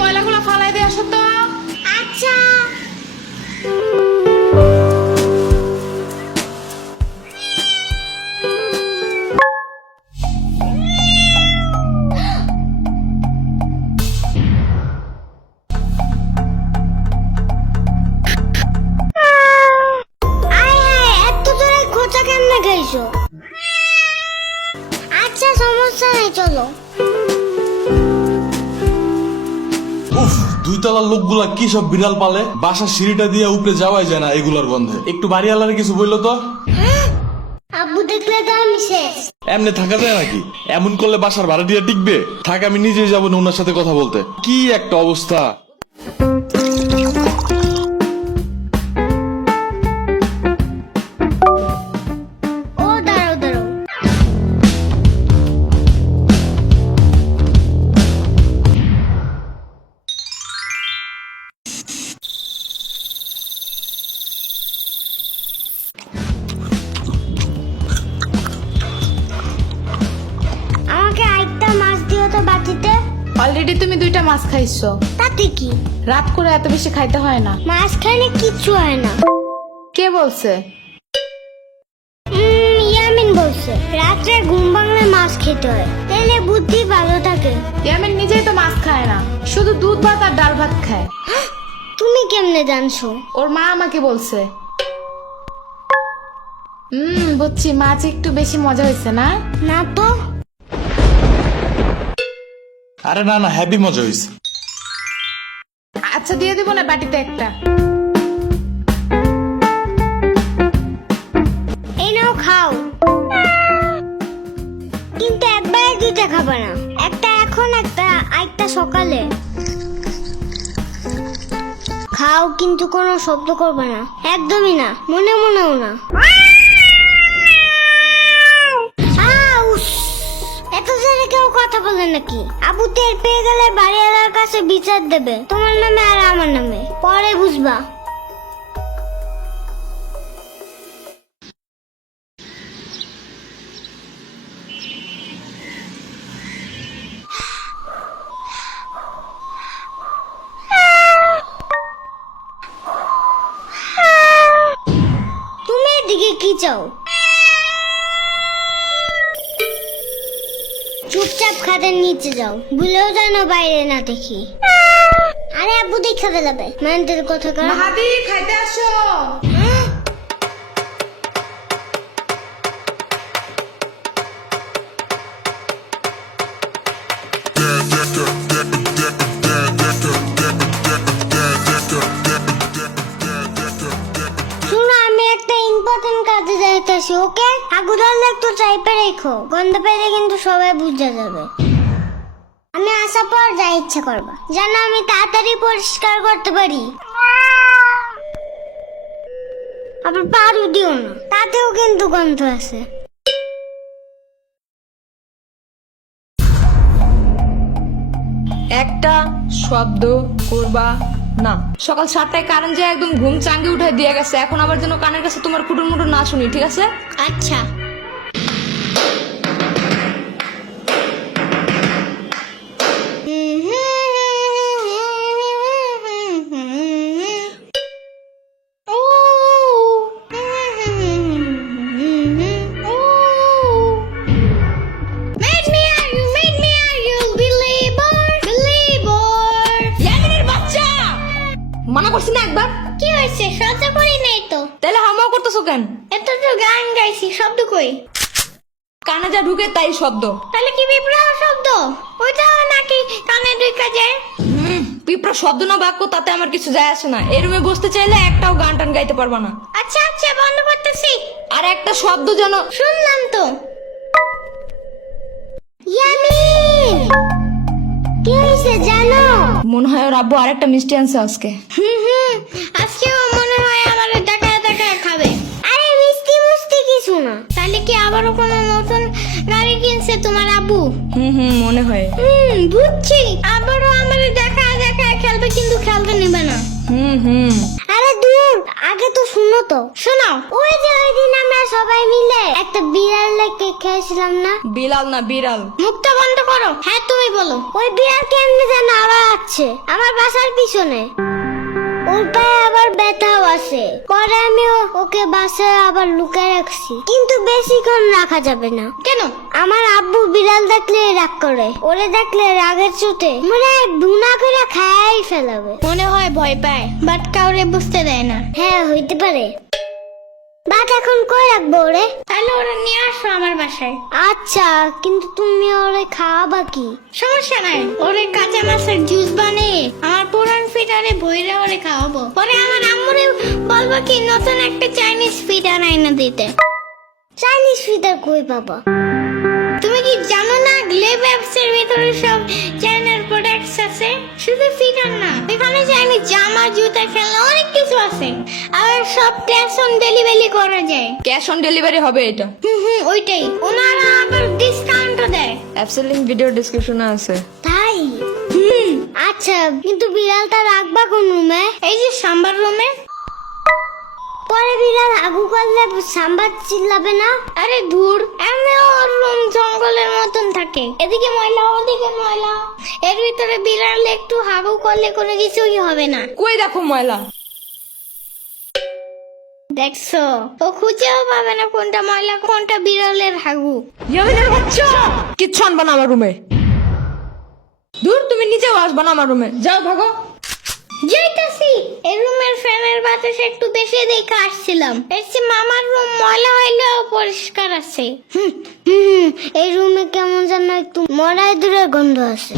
ময়লাগুলো ফালাই দিয়ে আসো তো। আচ্ছা। আচ্ছা সমস্যা নেই, চলো। উফ, দুই তলার লোকগুলা কি সব বিড়াল পালে, বাসার সিঁড়িটা দিয়ে উপরে যাওয়াই যায় না এগুলার গন্ধে। একটু বাড়িওয়ালার কিছু বললো তো। আব্বু দেখলে তো আমি শেষ। এমনি থাকা যায় নাকি? এমন করলে বাসার ভাড়া দিয়ে টিকবে? থাক, আমি নিজেই যাবো না ওনার সাথে কথা বলতে। কি একটা অবস্থা। ও দাঁড়াও দাঁড়াও। আমাকে আরেকটা মাছ দিও তো বাটিতে। অলরেডি তুমি 2টা মাছ খাইছো। তাতে কি? রাত করে এত বেশি খাইতে হয় না। মাছ খাইলে কিচ্ছু হয় না। কে বলছে? ইয়ামিন বলছে রাত্রে ঘুম ভাঙলে মাছ খেতে হয়, তাহলে বুদ্ধি ভালো থাকে। ইয়ামিন নিজেই তো মাছ খায় না, শুধু দুধ ভাত আর ডাল ভাত খায়। তুমি কেমনে জানছো? ওর মা আমাকে বলছে। বুঝছি, মাছ একটু বেশি মজা হয়েছে না? না তো। আরে না না, হ্যাপি মজা হয়েছে। আচ্ছা দিয়ে দিব না বাটিতে একটা। এই নাও খাও, কিন্তু একবারে 2টা খাবে না। একটা এখন, একটা সকালে। খাও, কিন্তু কোনো শব্দ করবে না, একদমই না, মনে মনেও না। এত জোরে কেউ কথা বলে নাকি? আবু টের পেয়ে গেলে বাড়িওয়ালার কাছে বিচার দেবে, তোমার নামে আর আমার নামে, পরে বুঝবা। তুমি এদিকে কি চাও? চুপচাপ খাটের নিচে যাও, ভুলেও যেন বাইরে না দেখি। আরে আব্বু দেখা ফেলাবে, মানতের কথা কর। মাহাদি খাইতে আসো। শুনো, আমি একটা ইম্পর্টেন্ট কাজে যাইতেছি, ওকে? আগু ধরলে একটু চাইপে রেখো, গন্ধ পেলে কিন্তু সবাই বুঝে যাবে। আমি আসার পর যা ইচ্ছা করবা, যেন আমি তাড়াতাড়ি পরিষ্কার করতে পারি। আবার পারু দিও না, তাতেও কিন্তু গন্ধ আছে। একটা শব্দ করবা না। সকাল 7টায় কারেন্ট যায় একদম ঘুম চাঙ্গে উঠে দিয়ে গেছে, এখন আবার যেন কানের কাছে তোমার কুটুর মুটুর না শুনি, ঠিক আছে? আচ্ছা। মানা করছি না একবার? কি হয়েছে? শব্দ করি নাই তো। তাহলে হামাও করতেছো কেন? এত তো গান গাইছি, শব্দ কই? কানে যা ঢুকে তাই শব্দ। তাহলে কি বিপ্লব শব্দ? ওইটা নাকি কানে ঢুকে যায়? পিঁপড়া শব্দ না বাক্য তাতে আমার কিছু যায় আসে না। এই রুমে বসতে চাইলে একটাও গান টান গাইতে পারবা না। আচ্ছা আচ্ছা, বন্ধ করতেছি। আর একটা শব্দ যেন। শুনলাম তো। ইয়ামিন, কি হয়েছে জানো? মনে হয় ওর আব্বু আরেকটা মিষ্টি আনছে আজকে। আজকেও মনে হয় আমার দেখা দেখা খাবে। আরে মিষ্টি মুষ্টি কিছু না। তাহলে কি আবারও কোনো নতুন গাড়ি কিনছে তোমার আব্বু? মনে হয়। বুঝছি, আবারও আমার দেখা দেখা খেলবে, কিন্তু খেলতে নেবে না। হুম। আরে দূর, আগে তো শুনো তো। শোনাও। ওই যে ওই দিন আমরা সবাই মিলে একটা বিড়ালের কেক খেয়েছিলাম না? বিলাল না বিড়াল। মুখটা বন্ধ করো। হ্যাঁ তুমি বলো। ওই বিড়াল কেমনে যেন আবার আছে আমার বাসার পিছনে। ওর পায়ে আবার ব্যথাও আছে। পরে আমি ওকে বাসায় আবার লুকিয়ে রাখছি, কিন্তু বেশিক্ষণ রাখা যাবে না। কেন? আমার আব্বু বিড়াল দেখলে রাগ করে। ওরে দেখলে রাগের চোটে মনে হয় বুনা করে খাই ফেলাবে। মনে হয় ভয় পায়, বাট কাউরে বুঝতে দেয় না। হ্যাঁ হইতে পারে। বাট এখন কই রাখবো ওরে? তাহলে ওরা নিয়ে আসো আমার বাসায়। আচ্ছা, কিন্তু তুমি ওরে খাওয়াবা কি? সমস্যা নাই, ওরে কাঁচা মাছের জুস বানিয়ে আমার পুরান ফিটারে বইরে ওরে খাওয়াবো। পরে আমার আম্মুরে বলবো কি নতুন একটা চাইনিজ ফিটার আইনা দিতে। চাইনিজ ফিটার কই বাবা? তুমি কি জানো না গ্লেব অ্যাপসের ভিতরে সব চাইনার প্রোডাক্টস আছে? শুধু ফিটার না, এখানে চাইনিজ জামা, জুতা, খেলনা অনেক কিছু আছে। আর সব ক্যাশ অন ডেলিভারি করা যায়। ক্যাশ অন ডেলিভারি হবে এটা। ওইটাই। ওনারা আবার ডিসকাউন্টও দেয়। অ্যাপসের লিংক ভিডিও ডেসক্রিপশনে আছে। তাই? আচ্ছা, কিন্তু বিড়ালটা রাখবা কোন রুমে? এই যে সাম্বার রুমে। পরে বিড়াল আগু করলে সাম্বার চিল্লাবে না? আরে ধুর, এমনি ওর রুম জঙ্গলের মতন থাকে, এদিকে ময়লা ওদিকে ময়লা। এর ভিতরে বিড়াল একটু হাগু করলে কোনো কিছুই হবে না। কই দেখো ময়লা। দেখছো, ও খুঁজেও পাবে না কোনটা ময়লা কোনটা বিড়ালের হাগু। ইয়ামিনের বাচ্চা কিচ্ছু আনবা না আমার রুমে। দূর, তুমি নিজেও আসবা না আমার রুমে। যাও ভাগো। যাইতাছি। এই রুমের ফ্যানের বাতাস একটু বেশি দেখে আসছিলাম। এর চেয়ে মামার রুম ময়লা হইলেও পরিষ্কার আছে। এই রুমে কেমন যেন একটু মরাই দূরের গন্ধ আছে।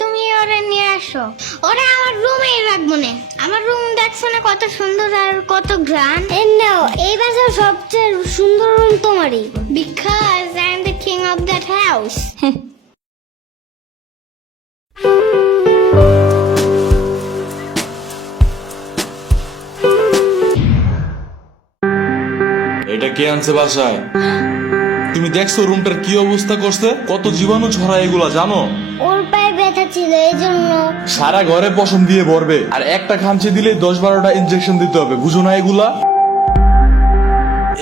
তুমি ওরে নিয়ে আসো। ওরে আমার রুমেই রাখবো না। আমার রুম দেখছো না কত সুন্দর আর কত গ্রান। এই নাও, এই বাসার সবচেয়ে সুন্দর রুম তোমারই। Because I'm the king of that house. এটা কে আনছে বাসায়? তুমি দেখছো রুমটার কি অবস্থা করছে? কত জীবাণু ছড়ায় এগুলা জানো? ওর পায়ে ব্যথা ছিল এই জন্য। সারা ঘরে পশম দিয়ে ভরবে, আর একটা খামচি দিলে 10-12টা ইনজেকশন দিতে হবে। বুঝো না এগুলা?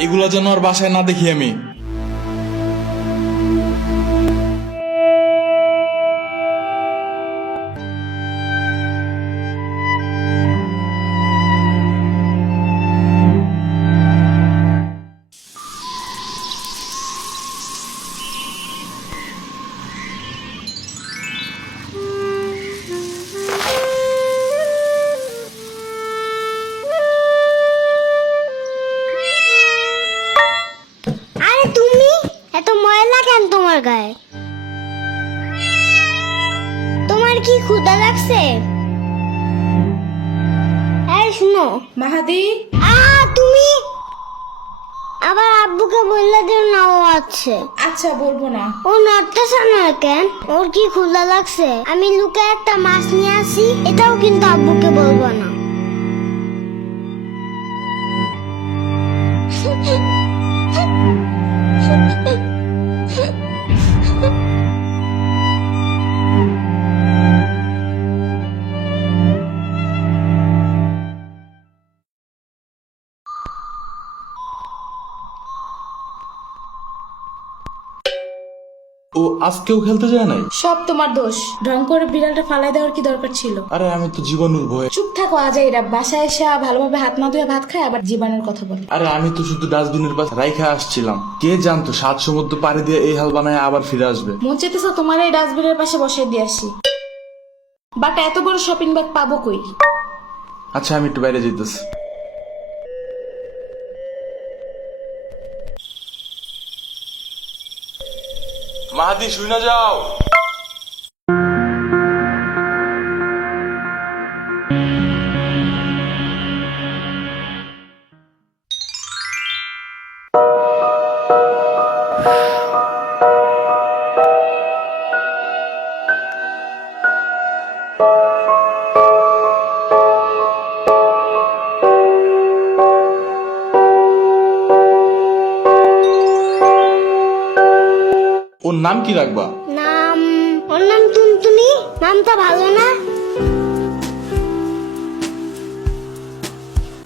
এগুলা যেন আর বাসায় না দেখি আমি। আরে তুমি এত ময়লা কেন তোমার গায়ে? তোমার কি ক্ষুধা লাগছে? এই শুনো মাহাদি, তুমি আবার আব্বুকে বললে দিও না ও আছে। আচ্ছা বলবো না। ও নড়তেছে না কেন? ওর কি ক্ষুধা লাগছে? আমি লুকে একটা মাছ নিয়ে আসি, এটাও কিন্তু আব্বুকে বলবো না। ও আজকেও খেলতে যায় নাই? সব তোমার দোষ। ঢং করে বিড়ালটা ফালাই দেওয়ার কি দরকার ছিল? আরে আমি তো জীবাণুর ভয়ে। চুপ থাকো আজাইরা। বাসায় এসে ভালোভাবে হাত না ধুয়ে ভাত খায়, আবার জীবাণুর কথা বলে। আরে আমি তো শুধু ডাস্টবিনের পাশে রাইখা আসছিলাম। কে জানতো 7 সমুদ্র পাড়ি দিয়ে এই হাল বানায় আবার ফিরে আসবে। মন চাইতেছে তোমার এই ডাস্টবিনের পাশে বসে দিয়ে আসি, বাট এত বড় শপিং ব্যাগ পাবো কই? আচ্ছা আমি একটু বাইরে যেতেছি। মাহাদি শুনে যাও। ওর নাম কি রাখবা? ওর নাম টুনটুনি। নামটা ভালো না?